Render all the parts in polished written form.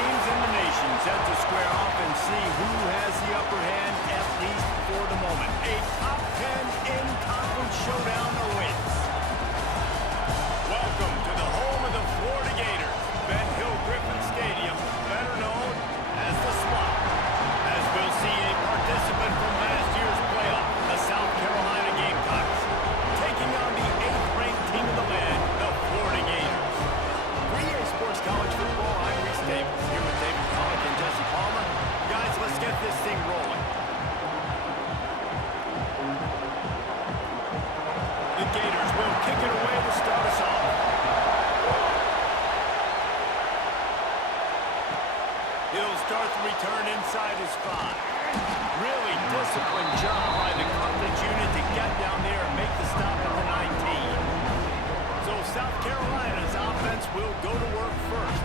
teams in the nation set to square off and see who has the upper hand, at least for the moment. A top 10 in-conference showdown awaits. Welcome to the home of the Florida Gators, Ben Hill Griffin Stadium, better known as the Swamp, as we'll see a participant from last year's playoff, the South Carolina Gamecocks, taking on the 8th-ranked team of the land, the Florida Gators. Sports College Football, I'm Reese Davis, here with David Pollock and Jesse Palmer. Guys, let's get this thing rolling. The Gators will kick it away to start us off. He'll start the return inside his 5. Really disciplined job by the coverage unit to get down there and make the stop at the 19. So South Carolina's offense will go to work first.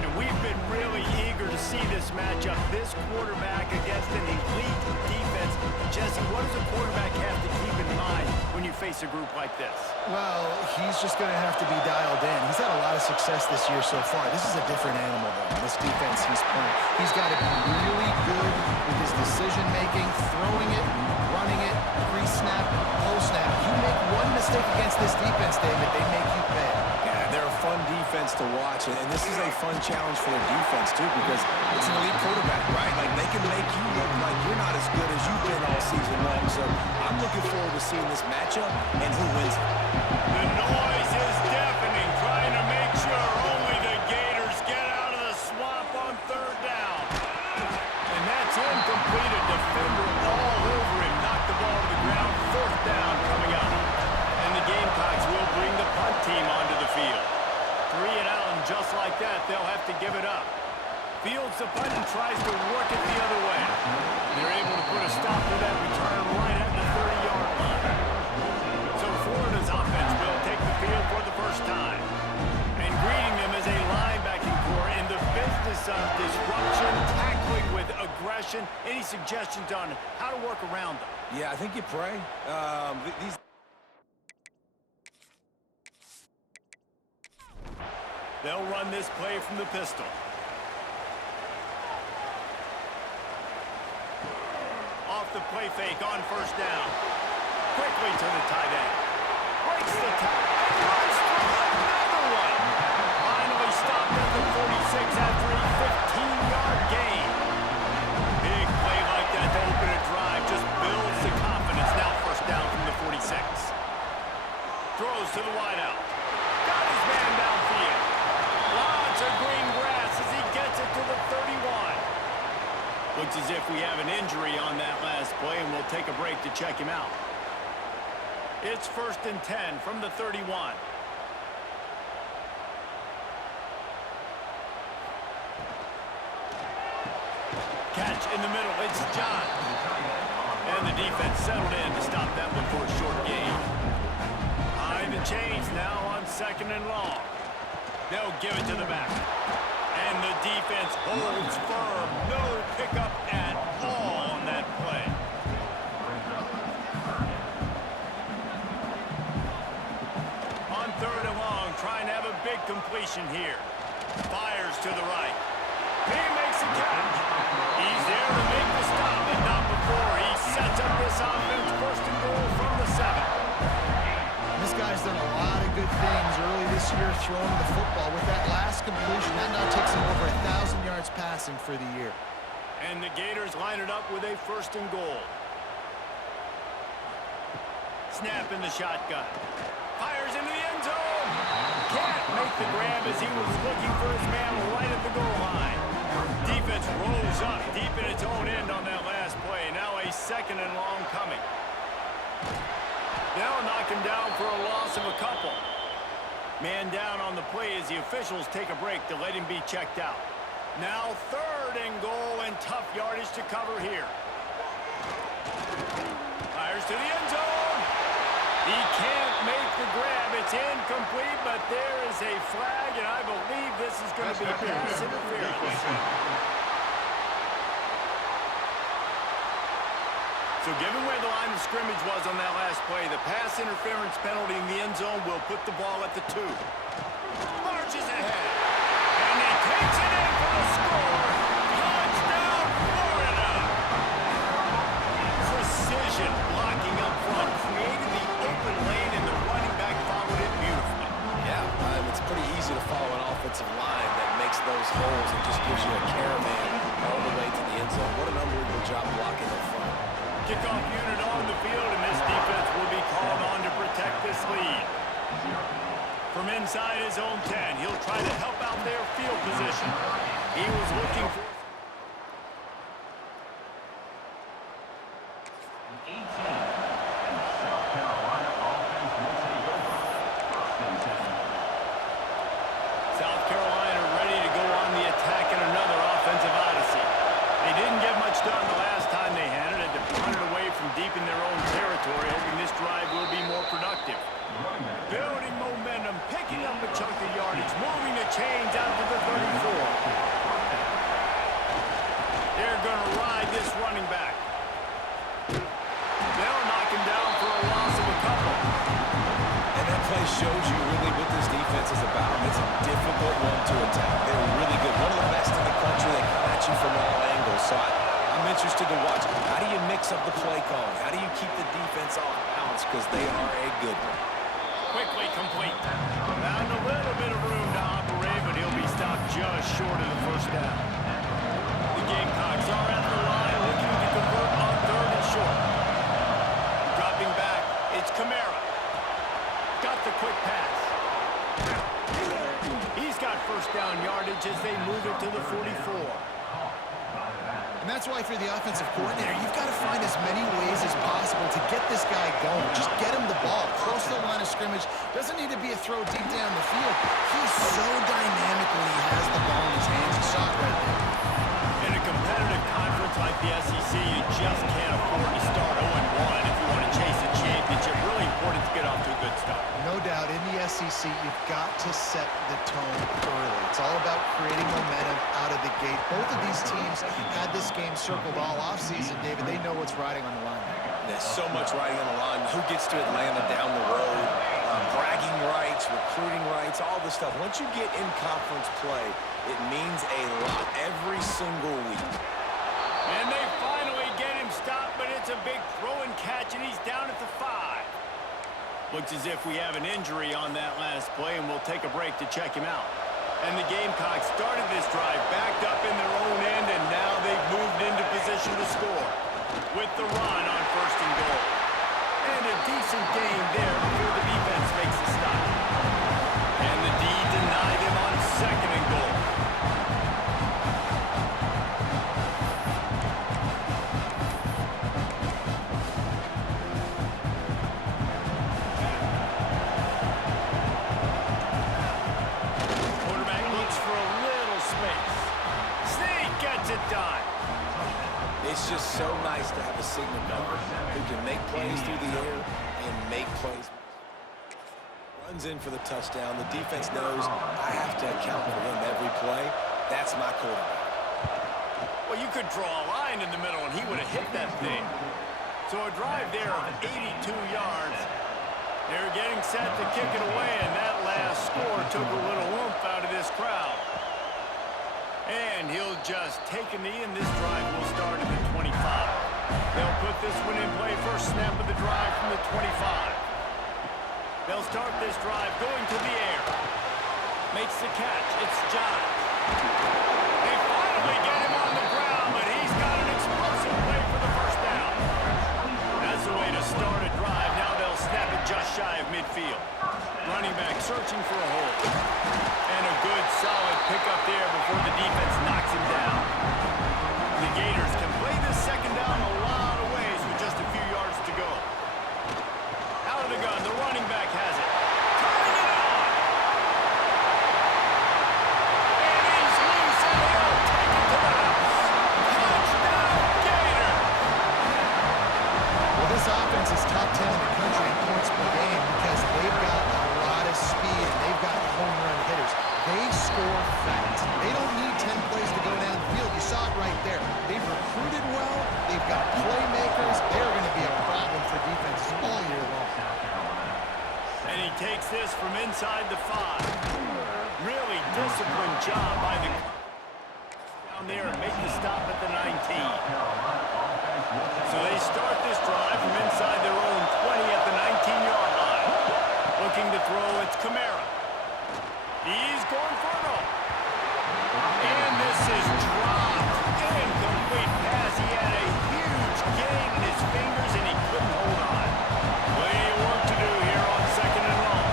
And we've been really eager to see this matchup, this quarterback against an elite defense. Jesse, what does a quarterback have to keep in mind when you face a group like this? Well, he's just going to have to be dialed in. He's had a lot of success this year so far. This is a different animal, though. This defense he's playing. He's got to be really good with his decision-making, throwing it, running it, pre-snap, post-snap. You make one mistake against this defense, David, they make you pay. Yeah, they're a fun defense to watch, and this is a fun challenge for their defense, too, because it's an elite quarterback, right? Like, they can make you look like you're not as good as you've been all season long. So I'm looking forward to seeing this matchup and who wins it. The noise is deafening, trying to make sure only the Gators get out of the swamp on 3rd down. And that's incomplete. A defender all over him. Knocked the ball to the ground. 4th down coming up. And the Gamecocks will bring the punt team onto the field. 3 and out, and just like that, they'll have to give it up. Fields the punt and tries to work it the other way. They're able to put a stop to that return right at the 30-yard line. So Florida's offense will take the field for the first time. And greeting them as a linebacking core in the business of disruption, tackling with aggression. Any suggestions on how to work around them? Yeah, I think you pray. They'll run this play from the pistol. Off the play fake on 1st down. Quickly to the tight end. Breaks the tackle. Runs through another one. Finally stopped at the 46 after a 15-yard gain. Big play like that to open a drive just builds the confidence. Now 1st down from the 46. Throws to the wideout. Got his man downfield. Lots of green grass as he gets it to the 31. Looks as if we have an injury on that last play, and we'll take a break to check him out. It's 1st and 10 from the 31. Catch in the middle. It's John. And the defense settled in to stop that one for a short gain. Behind the chains now on 2nd and long. They'll give it to the back. And the defense holds firm. No pickup at all on that play. On 3rd and long, trying to have a big completion here. Fires to the right. He makes a catch. He's there to make the stop, but not before. He sets up this offense 1st and goal from the 7. This guy's done a lot of good things early this year throwing the football. With that last completion, that now takes him over 1,000 yards passing for the year. And the Gators line it up with a 1st and goal. Snap in the shotgun. Fires into the end zone. Can't make the grab as he was looking for his man right at the goal line. Defense rolls up deep in its own end on that last play. Now a 2nd and long coming. They'll knock him down for a loss of a couple. Man down on the play as the officials take a break to let him be checked out. Now 3rd and goal and tough yardage to cover here. Fires to the end zone. He can't make the grab. It's incomplete, but there is a flag, and I believe this is going to be pass interference. So given where the line of scrimmage was on that last play, the pass interference penalty in the end zone will put the ball at the 2. Marches ahead. And he takes it in for the score. From inside his own 10, he'll try to help out their field position. He was looking for... South Carolina ready to go on the attack in another offensive odyssey. They didn't get much done the last time they had it. Had to punt it away from deep in their own territory, hoping this drive will be more productive. Building momentum, picking up a chunk of yardage, moving the chains out to the 34. They're going to ride this running back. They'll knock him down for a loss of a couple. And that play shows you really what this defense is about. It's a difficult one to attack. They're really good. One of the best in the country. They come at you from all angles. So I'm interested to watch. How do you mix up the play calling? How do you keep the defense off balance? Because they are a good one. Quickly complete. Found a little bit of room to operate, but he'll be stopped just short of the first down. The Gamecocks are at the line looking to convert on 3rd and short. Dropping back, it's Kamara. Got the quick pass. He's got first down yardage as they move it to the 44. And that's why for the offensive coordinator, you've got to find as many ways as possible to get this guy going. Just get him the ball. Close to the line of scrimmage. Doesn't need to be a throw deep down the field. He's so dynamic when he has the ball in his hands. You saw it right there. In a competitive conference like the SEC, you just can't afford to start 0-1 if you want to chase a championship. Really important to get off to a good start. No doubt, in the SEC, you've got to set the tone early. It's all about creating momentum out of the gate. Both of these teams had this game circled all offseason, David. They know what's riding on the line. There's so much riding on the line. Who gets to Atlanta down the road? Bragging rights, recruiting rights, all this stuff. Once you get in conference play, it means a lot every single week. And they finally get him stopped, but it's a big throw and catch, and he's down at the 5. Looks as if we have an injury on that last play, and we'll take a break to check him out. And the Gamecocks started this drive backed up in their own end, and now they've moved into position to score with the run on 1st and goal. And a decent gain there before the defense makes a stop. And the D denied him on 2nd and goal. It's just so nice to have a signal guard who can make plays through the air and make plays. Runs in for the touchdown. The defense knows I have to account for him every play. That's my quarterback. Well, you could draw a line in the middle, and he would have hit that thing. So a drive there of 82 yards. They're getting set to kick it away, and that last score took a little oomph out of this crowd. And he'll just take a knee, and this drive will start at the 25. They'll put this one in play first snap of the drive from the 25. They'll start this drive going to the air. Makes the catch. It's John. They finally get him on the ground, but he's got an explosive play for the first down. That's the way to start a drive. Now they'll snap it just shy of midfield. Running back searching for a hole. And a good, solid pickup there before the defense knocks him down. The Gators can play this 2nd down a lot of ways with just a few yards to go. Out of the gun, the running back has it. Turning it on! And he's loose, and he'll take it to the house. Touchdown, Gator! Well, this offense is top 10 in the country in points per game because they've got a lot of speed and they've got home run hitters. They score fast. They don't need 10 plays to go down the field. You saw it right there. They've recruited well. They've got playmakers. They're going to be a problem for defenses all year long. And he takes this from inside the 5. Really disciplined job by the down there and make the stop at the 19. So they start this drive from inside their own 20 at the 19-yard line. Looking to throw, it's Kamara. He's going for it all. And this is dropped. Incomplete pass. He had a huge gain in his fingers, and he couldn't hold on. Plenty of work to do here on 2nd and long.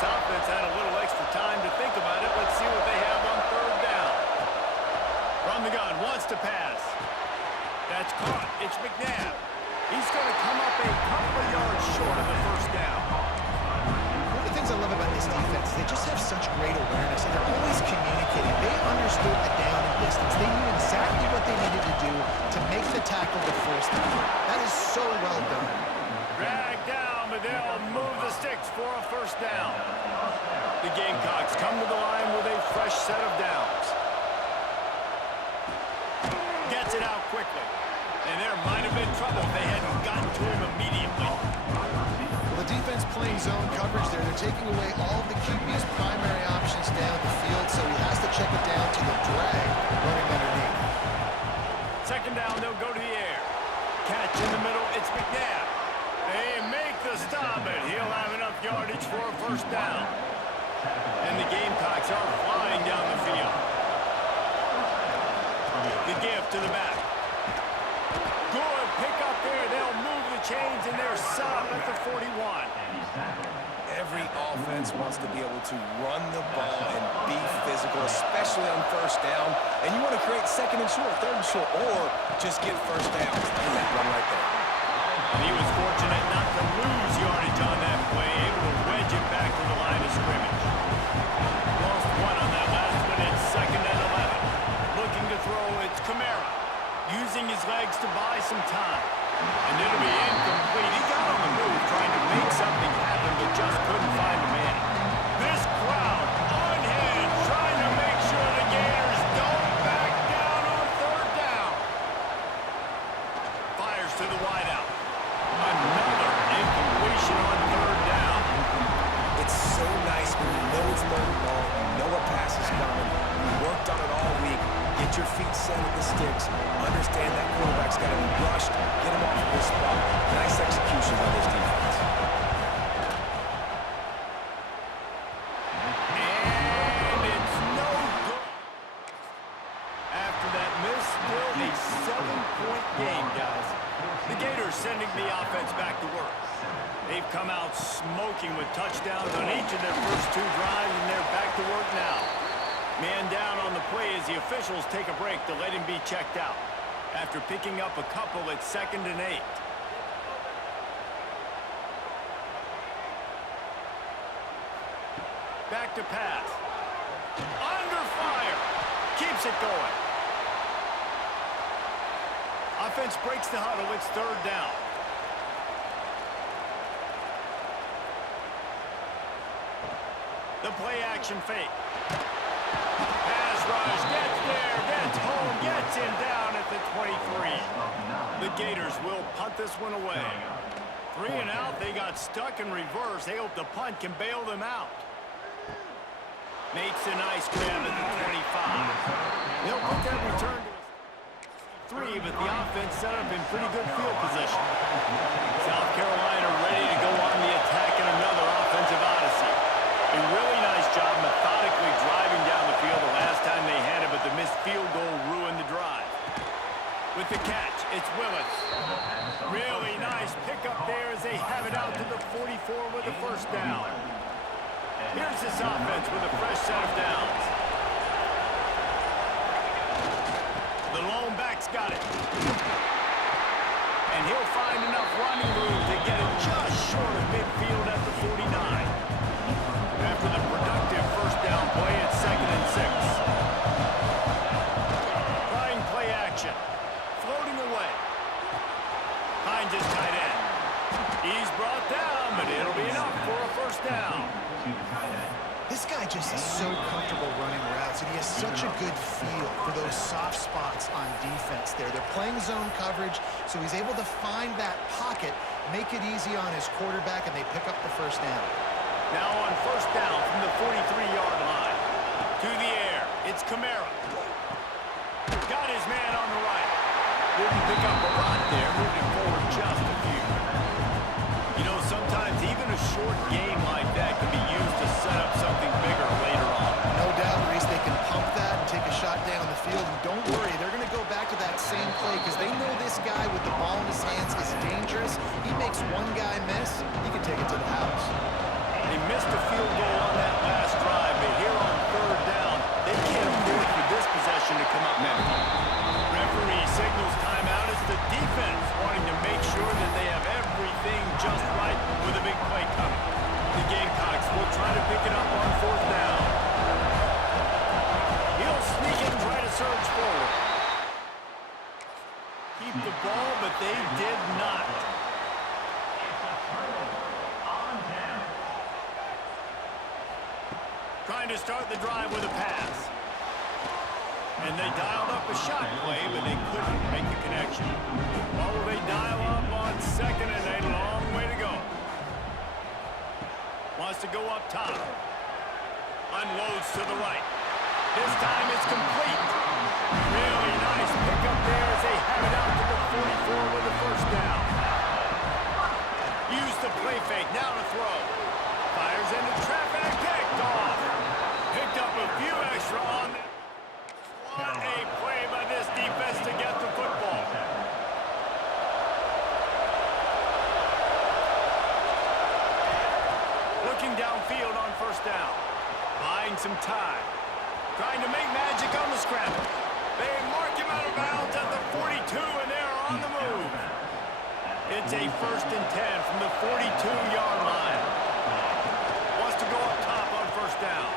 this offense had a little extra time to think about it. Let's see what they have on third down. From the gun, wants to pass. That's caught. It's McNabb. He's going to come up a couple of yards short of the first down. One of the things I love about this defense is they just have such great awareness, and they're always communicating. They understood the down and distance. They knew exactly what they needed to do to make the tackle the first down. That is so well done. Drag down, but they'll move the sticks for a first down. The Gamecocks come to the line with a fresh set of downs. Gets it out quickly. And there might have been trouble if they hadn't gotten to him immediately. Well, the defense playing zone coverage there. They're taking away all of the QB's primary options down the field, so he has to check it down to the drag running underneath. Second down, they'll go to the air. Catch in the middle, it's McNabb. They make the stop, and he'll have enough yardage for a first down. And the Gamecocks are flying down the field. The give to the back. Good pick up there. They'll move the chains, and they're set up at the 41. Every offense wants to be able to run the ball and be physical, especially on first down. And you want to create second and short, third and short, or just get first downs. And that run right there. And he was fortunate not to lose yardage on that play, able to wedge it back to the line of scrimmage. Lost one on that last one. It's second and 11. Looking to throw, it's Kamara. Using his legs to buy some time. And it'll be incomplete. He got on the move trying to make something happen, but just couldn't find a man. This crowd unhinged, trying to make sure the Gators don't back down on third down. Fires to the wideout. Another incompletion on third down. It's so nice when you know it's third and long, you know a pass is coming, you worked on it all week, get your feet set at the sticks, understand that quarterback's got to be rushed, get him off of his spot. Nice execution by this defense. And it's no good. After that miss, still a 7-point game, guys. The Gators sending the offense back to work. They've come out smoking with touchdowns on each of their first two drives, and they're back to work now. Man down on the play as the officials take a break to let him be checked out. After picking up a couple at 2nd and 8. Back to pass. Under fire. Keeps it going. Offense breaks the huddle. It's third down. The play action fake. Pass rush, gets there, gets home, gets him down at the 23. The Gators will punt this one away. 3 and out, they got stuck in reverse. They hope the punt can bail them out. Makes a nice grab at the 25. They'll put that return to 3, but the offense set up in pretty good field position. South Carolina ready to go on the attack in another offensive odyssey. A really nice job methodically driving down the field the last time they had it, but the missed field goal ruined the drive. With the catch, it's Willis. Really nice pickup there as they have it out to the 44 with the first down. Here's this offense with a fresh set of downs. The lone back's got it. And he'll find enough running room to get it just short of midfield at the 49. After the productive first down play, it's 2nd and 6. Trying play action. Floating away. Finds his tight end. He's brought down, but it'll be enough for a first down. This guy just is so comfortable running routes, and he has such a good feel for those soft spots on defense there. They're playing zone coverage, so he's able to find that pocket, make it easy on his quarterback, and they pick up the first down. Now on first down from the 43-yard line. To the air, it's Kamara. Got his man on the right. Didn't pick up a lot there, moving forward just a few. You know, sometimes even a short game like that can be used to set up something bigger later on. No doubt, Reese, they can pump that and take a shot down the field. And don't worry, they're going to go back to that same play because they know this guy with the ball in his hands is dangerous. He makes one guy miss, he can take it to the house. They missed a field goal with a big play coming. The Gamecocks will try to pick it up on fourth down. He'll sneak in, try to surge forward. Keep the ball, but they did not. Trying to start the drive with a pass. And they dialed up a shot play, but they couldn't make the connection. What will they dial up on second and a long way to go? Wants to go up top. Unloads to the right. This time it's complete. Really nice pickup there as they have it out to the 44 with the first down. Use the play fake, now to throw. Fires into traffic, picked off. Picked up a few extra on that. What a play by this defense to get the football. Looking downfield on first down. Buying some time. Trying to make magic on the scramble. They mark him out of bounds at the 42, and they're on the move. It's a 1st and 10 from the 42-yard line. Wants to go up top on first down.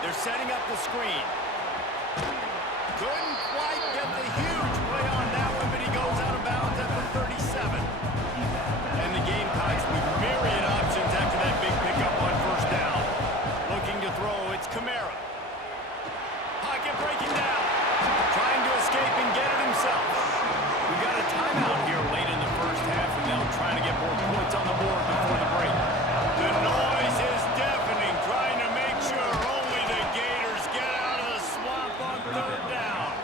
They're setting up the screen. Couldn't quite get the huge play on that one, but he goes out of bounds at the 37. And the Gamecocks with myriad options after that big pickup on first down. Looking to throw, it's Kamara. Pocket breaking down. Trying to escape and get it himself. We got a timeout here late in the first half, and they'll try to get more points on the board before the break. The noise is deafening, trying to make sure only the Gators get out of the swamp on third down.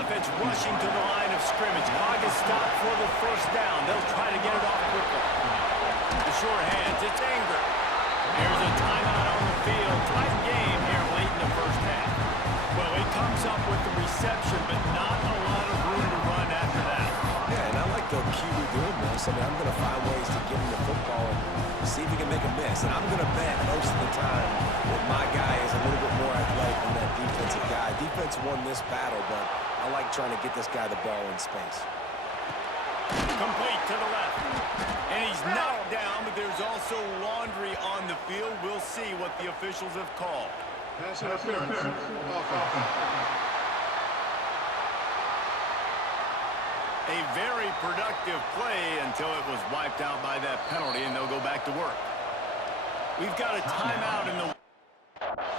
Offense rushing to the line of scrimmage. Clock is stopped for the first down. They'll try to get it off quickly. The short hands, it's Anger. Here's a timeout on the field. Tight game here late in the first half. Well, he comes up with the reception, but not a lot of room to run after that. Yeah, and I like the QB doing this. I mean, I'm going to find ways to get him the football and see if he can make a miss. And I'm going to bet most of the time that my guy is a little bit more athletic than that defensive guy. Defense won this battle, but I like trying to get this guy the ball in space. Complete to the left. And he's knocked down, but there's also laundry on the field. We'll see what the officials have called. Pass interference. Offense. A very productive play until it was wiped out by that penalty, and they'll go back to work. We've got a timeout in the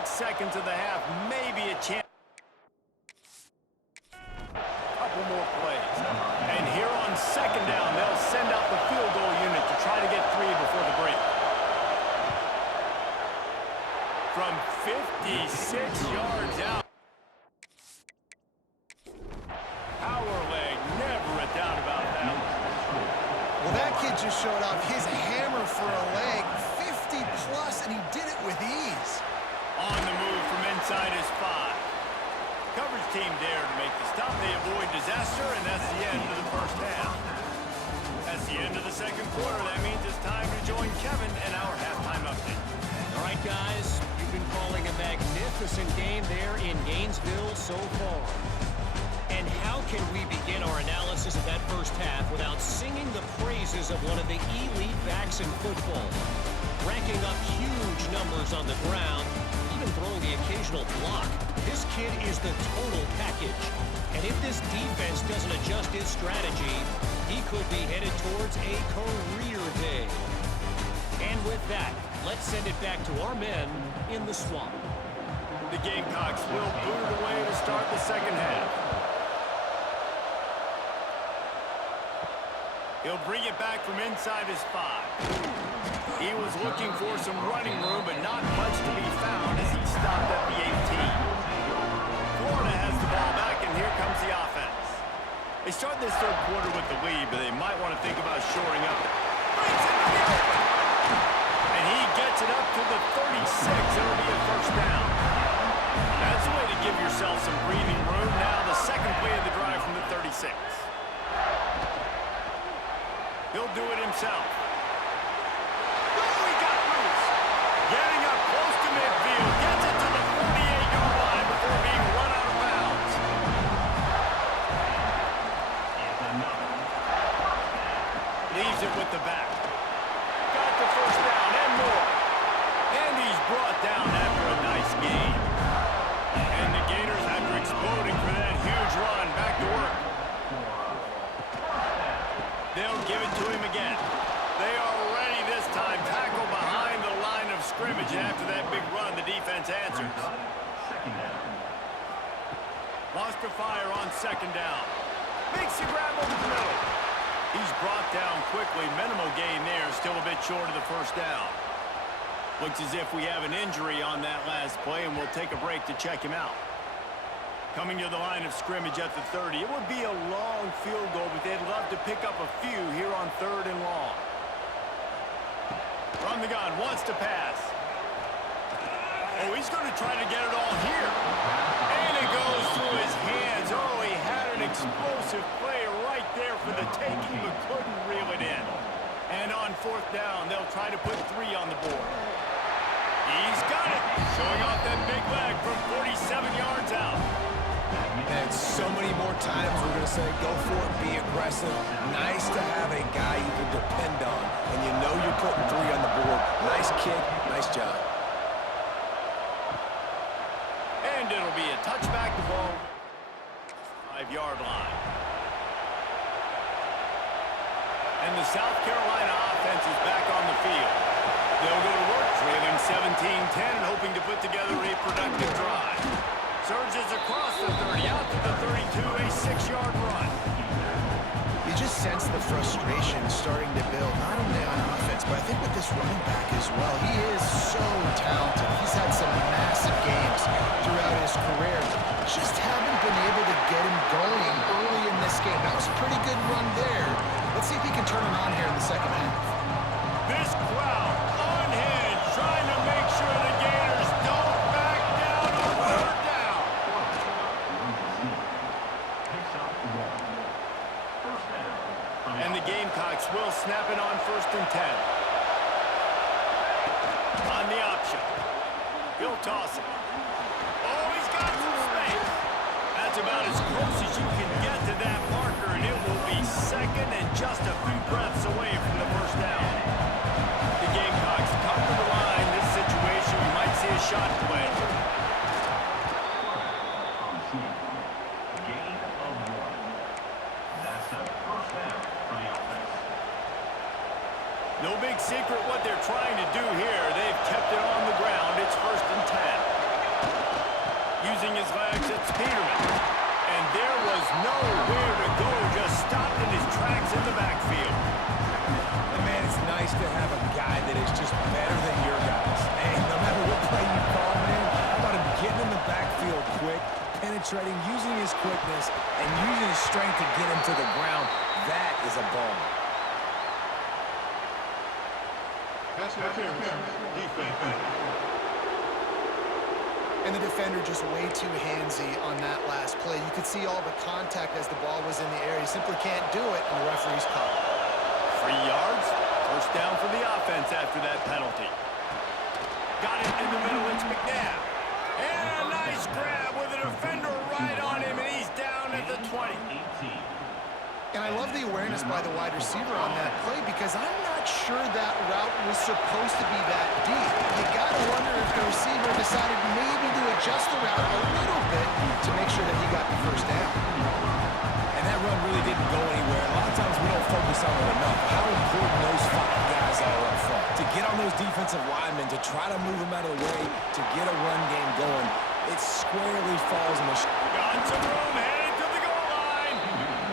seconds of the half, maybe a chance. Couple more plays. And here on second down, they'll send out the field goal unit to try to get 3 before the break. From 56 yards out. Power leg, never a doubt about that. Well, that kid just showed off his hammer for a leg, 50 plus, and he did it with ease. On the move from inside his 5. Coverage team there to make the stop. They avoid disaster, and that's the end of the first half. That's the end of the second quarter. That means it's time to join Kevin and our halftime update. All right, guys, you've been calling a magnificent game there in Gainesville so far. And how can we begin our analysis of that first half without singing the praises of one of the elite backs in football? Racking up huge numbers on the ground, even throwing the occasional block. This kid is the total package. And if this defense doesn't adjust its strategy, he could be headed towards a career day. And with that, let's send it back to our men in the swamp. The Gamecocks will boot it away to start the second half. He'll bring it back from inside his 5. He was looking for some running room, but not much to be found as he stopped at the 18. Florida has the ball back, and here comes the offense. They start this third quarter with the lead, but they might want to think about shoring up. Breaks into the open. And he gets it up to the 36. It'll be a first down. That's the way to give yourself some breathing room. Now the second play of the drive from the 36. He'll do it himself. Oh, he got loose. Getting up close to midfield. Gets it to the 48-yard line before being run out of bounds. Leaves it with the back. Got the first defense answers. Wants to fire on second down. Makes the grab over the middle. He's brought down quickly. Minimal gain there. Still a bit short of the first down. Looks as if we have an injury on that last play, and we'll take a break to check him out. Coming to the line of scrimmage at the 30. It would be a long field goal, but they'd love to pick up a few here on 3rd and long. From the gun, wants to pass. Oh, he's going to try to get it all here. And it goes through his hands. Oh, he had an explosive play right there for the taking, but couldn't reel it in. And on 4th down, they'll try to put 3 on the board. He's got it. Showing off that big leg from 47 yards out. And so many more times we're going to say, go for it, be aggressive. Nice to have a guy you can depend on, and you know you're putting 3 on the board. Nice kick, nice job. And it'll be a touchback to ball. 5-yard line. And the South Carolina offense is back on the field. They'll go to work, trailing 17-10 and hoping to put together a productive drive. Surges across the 30, out to the 32, a 6-yard run. You just sense the frustration starting to build, not only on offense, but I think with this running back as well. He is so talented. He's had some massive games throughout his career. Just haven't been able to get him going early in this game. That was a pretty good run there. Let's see if he can turn it on here in the second half. This crowd unhinged, trying to make sure the Gators don't back down on 3rd down. And the Gamecocks will snap it on 1st and 10. On the option. He'll toss it. Oh, he's got some space. That's about as close as you can get to that marker, and it will be 2nd and just a few breaths away from the 1st down. The Gamecocks come to the line. This situation, you might see a shot play. No big secret what they're trying to do here. They've kept it on the ground. It's 1st and 10. Using his legs, it's Peterman. And there was nowhere to go. Just stopped in his tracks in the backfield. And man, it's nice to have a guy that is just better than your guys. And no matter what play you call, man, how about him getting in the backfield quick, penetrating, using his quickness, and using his strength to get him to the ground. That is a ball. Pass interference. Defense. And the defender just way too handsy on that last play. You could see all the contact as the ball was in the air. He simply can't do it, and the referee's called. 3 yards. 1st down for the offense after that penalty. Got it in the middle. It's McNabb. And a nice grab with a defender right on him, and he's down at the 20. And I love the awareness by the wide receiver on that play because I'm not sure that route was supposed to be that deep. You got to wonder if the receiver decided maybe to adjust the route a little bit to make sure that he got the 1st down. And that run really didn't go anywhere. A lot of times we don't focus on it enough. How important those 5 guys are up front. To get on those defensive linemen, to try to move them out of the way, to get a run game going, it squarely falls in the... Got some room, headed to the goal line.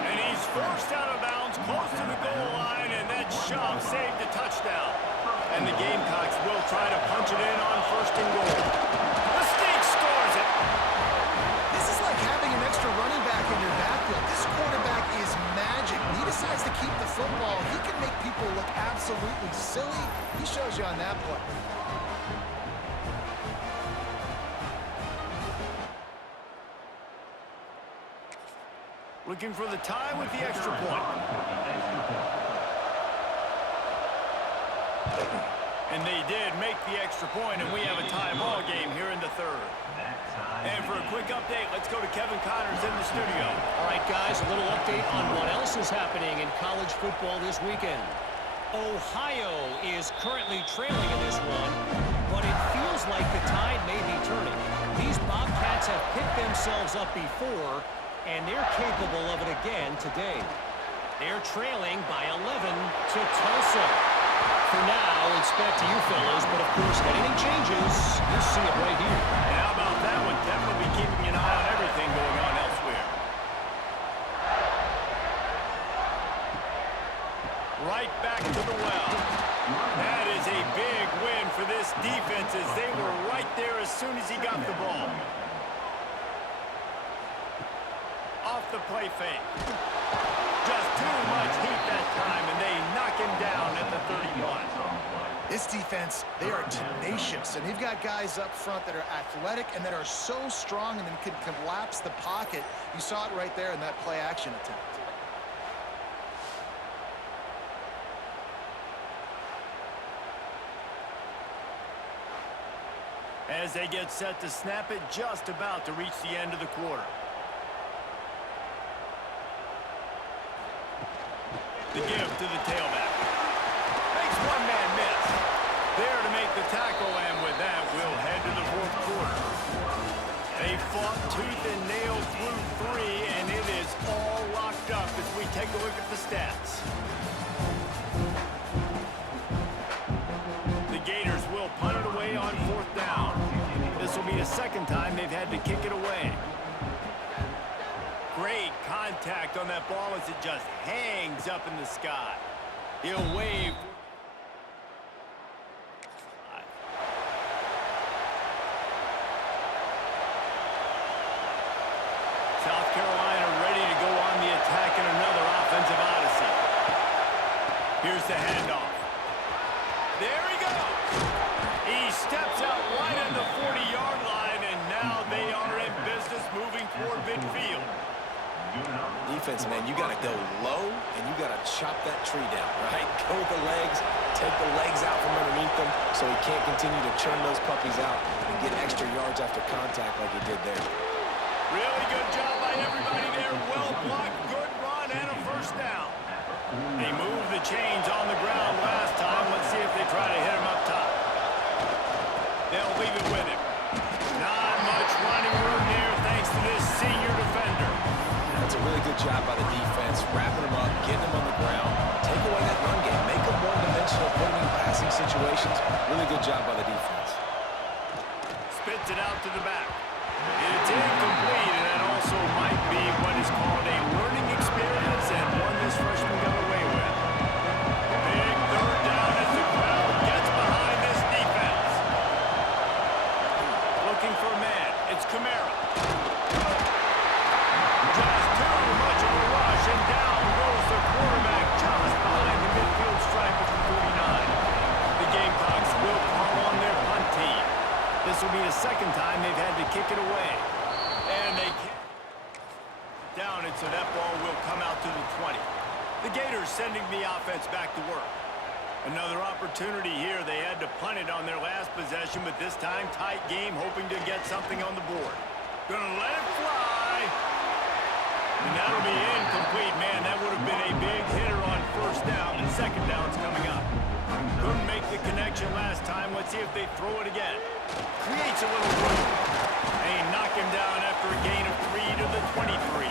And he's forced out of bounds, close to the goal line, and that shove saved a touchdown. And the Gamecocks will try to punch it in on 1st and goal. The Sneak scores it. This is like having an extra running back in your backfield. This quarterback is magic. When he decides to keep the football, he can make people look absolutely silly. He shows you on that play. Looking for the tie with the extra point. And they did make the extra point, and we have a tie ball game here in the 3rd. And for a quick update, let's go to Kevin Connors in the studio. All right, guys, a little update on what else is happening in college football this weekend. Ohio is currently trailing in this one, but it feels like the tide may be turning. These Bobcats have picked themselves up before, and they're capable of it again today. They're trailing by 11 to Tulsa. For now, it's back to you fellas, but of course, if anything changes, you'll see it right here. And how about that one? Definitely be keeping an eye on everything going on elsewhere. Right back to the well. That is a big win for this defense as they were right there as soon as he got the ball. Off the play fake. Just too much heat that time, and they knock him down at the 31. This defense, they are tenacious, and they've got guys up front that are athletic and that are so strong and then can collapse the pocket. You saw it right there in that play action attempt. As they get set to snap it, just about to reach the end of the quarter. The give to the tailback. Makes one man miss. There to make the tackle, and with that, we'll head to the fourth quarter. They fought tooth and nail through three, and it is all locked up as we take a look at the stats. The Gators will punt it away on fourth down. This will be the second time they've had to kick it away. Great contact on that ball as it just hangs up in the sky. He'll wave. South Carolina ready to go on the attack in another offensive odyssey. Here's the handoff. There he goes. He steps out right on the 40-yard line, and now they are in business moving toward midfield. Defense, man, you got to go low, and you got to chop that tree down, right? Go with the legs, take the legs out from underneath them so he can't continue to churn those puppies out and get extra yards after contact like he did there. Really good job by everybody there. Well blocked, good run, and a first down. They moved the chains on the ground last time. Let's see if they try to hit him up top. They'll leave it with him. Not much running room there thanks to this senior defender. That's a really good job by the defense, wrapping him up, getting him on the ground, take away that run game, make him one-dimensional, put him in passing situations. Really good job by the defense. Spits it out to the back. It's incomplete, and that also might be what is called a learning experience and one this freshman got away with. Big third down as the crowd gets behind this defense. Looking for a man. It's Kamara. Just too much of a rush, and down goes the quarterback just behind the midfield stripe at the 49. The Gamecocks will call on their punt team. This will be the second time they've had to kick it away. And they can't down it, so that ball will come out to the 20. The Gators sending the offense back to work. Another opportunity here. They had to punt it on their last possession, but this time tight game, hoping to get something on the board. Gonna let it fly. And that'll be incomplete. Man, that would have been a big hitter on first down, and second down's coming up. Couldn't make the connection last time. Let's see if they throw it again. Creates a little room. They knock him down after a gain of 3 to the 23.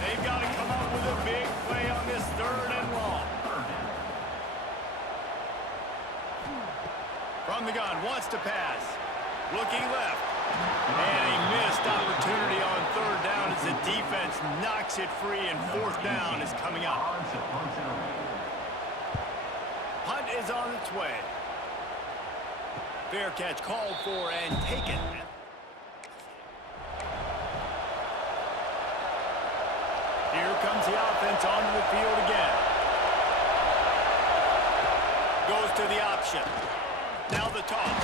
They've got to come up with a big play on this third and long. From the gun, wants to pass. Looking left. And a missed opportunity on third down as the defense knocks it free, and fourth down is coming up. Punt is on its way. Fair catch called for and taken. Here comes the offense onto the field again. Goes to the option. Now the toss.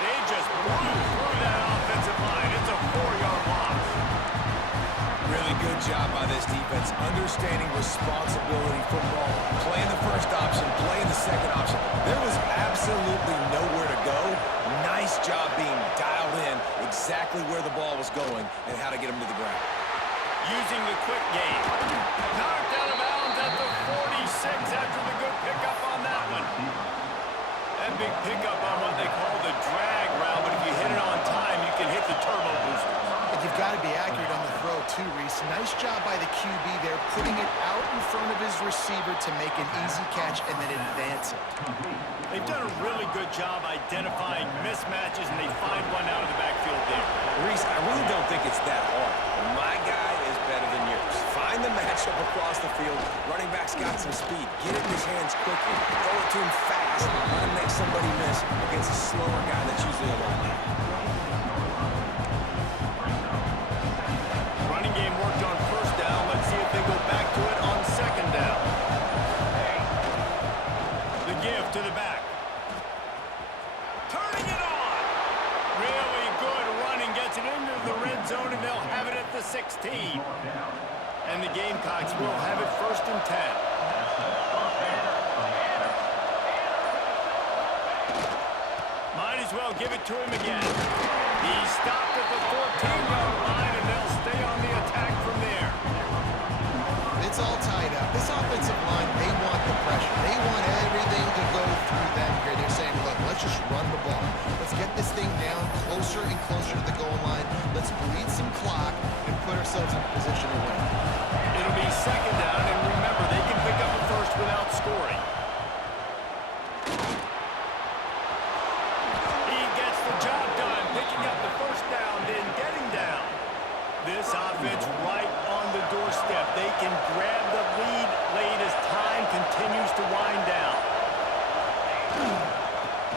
They just blew through that offensive line. It's a 4-yard loss. Really good job by this defense, understanding responsibility for ball, playing the first option, playing the second option. There was absolutely nowhere to go. Nice job being dialed in exactly where the ball was going and how to get him to the ground. Using the quick game. Knocked out of bounds at the 46 after the good pickup on that one. That big pickup on what they call the drag route, but if you hit it on time, you can hit the turbo booster. You've got to be accurate on the throw, too, Reese. Nice job by the QB there, putting it out in front of his receiver to make an easy catch and then advance it. They've done a really good job identifying mismatches, and they find one out of the backfield there. Reese, I really don't think it's that hard. My guy is better than yours. Find the matchup across the field. Running back's got some speed. Get it in his hands quickly. Throw it to him fast. Let him make somebody miss against a slower guy that's usually a linebacker. Running game worked on first down. Let's see if they go back to it on second down. The give to the back. Turning it on. Really good running. Gets it into the red zone, and they'll have it at the 16. And the Gamecocks will have it 1st and 10. Might as well give it to him again. He stopped at the 14-yard line, and they'll stay on the attack from there. It's all tied up. This offensive line, they want the pressure. They want everything to go through them here. They're saying, look, let's just run the ball. Let's get this thing down closer and closer to the goal line. Let's bleed some clock and put ourselves in a position to win. It'll be second down, and remember, they can pick up a first without scoring. He gets the job done, picking up the first down, then getting down. This offense right on the doorstep. They can grab the lead late as time continues to wind down.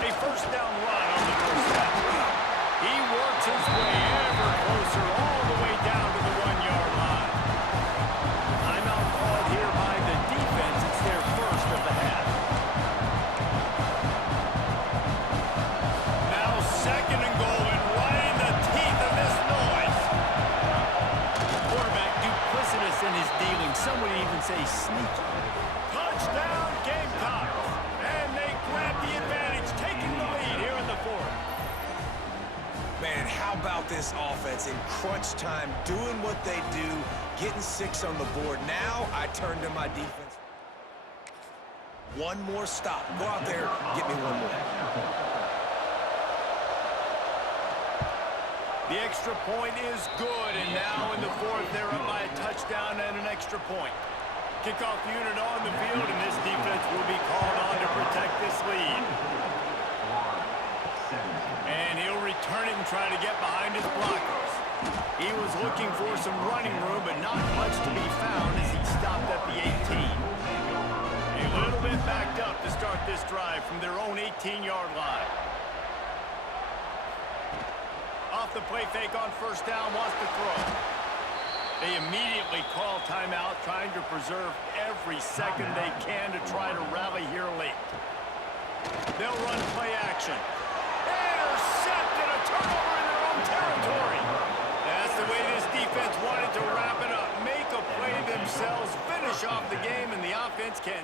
A first down run on the doorstep. He works his way ever closer all the way down to the 1-yard line. Timeout called here by the defense. It's their first of the half. Now second and goal, and right in the teeth of this noise. Quarterback duplicitous in his dealing. Some would even say sneaky. Touchdown Gamecocks. And they grab the advantage, taking the lead here in the 4th. Man, how about this offense in crunch time, doing what they do, getting 6 on the board. Now I turn to my defense. One more stop. Go out there, get me one more. The extra point is good, and now in the 4th, they're up by a touchdown and an extra point. Kickoff unit on the field, and this defense will be called on to protect this lead. And he'll return it and try to get behind his blockers. He was looking for some running room, but not much to be found as he stopped at the 18. A little bit backed up to start this drive from their own 18-yard line. Off the play fake on first down, wants to throw. They immediately call timeout, trying to preserve every second they can to try to rally here late. They'll run play action. Intercepted, a turnover in their own territory. That's the way this defense wanted to wrap it up. Make a play themselves, finish off the game, and the offense can.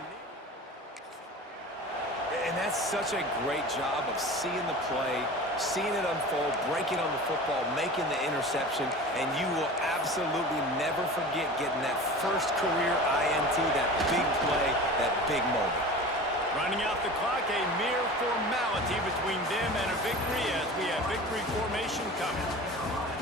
And that's such a great job of seeing the play, seeing it unfold, breaking on the football, making the interception, and you will absolutely never forget getting that first career INT, that big play, that big moment. Running out the clock, a mere formality between them and a victory as we have victory formation coming.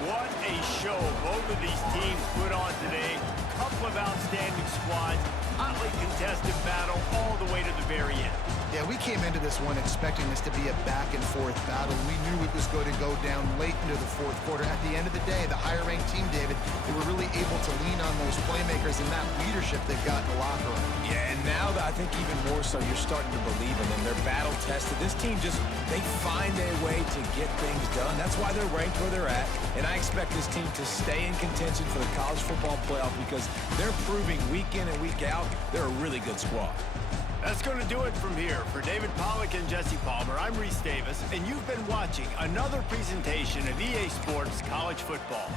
What a show both of these teams put on today. Couple of outstanding squads, hotly contested battle all the way to the very end. Yeah, we came into this one expecting this to be a back-and-forth battle. We knew it was going to go down late into the 4th quarter. At the end of the day, the higher-ranked team, David, they were really able to lean on those playmakers and that leadership they've got in the locker room. Yeah, and now I think even more so, you're starting to believe in them. They're battle-tested. This team they find a way to get things done. That's why they're ranked where they're at. And I expect this team to stay in contention for the college football playoff because they're proving week in and week out they're a really good squad. That's going to do it from here. For David Pollack and Jesse Palmer, I'm Reese Davis, and you've been watching another presentation of EA Sports College Football.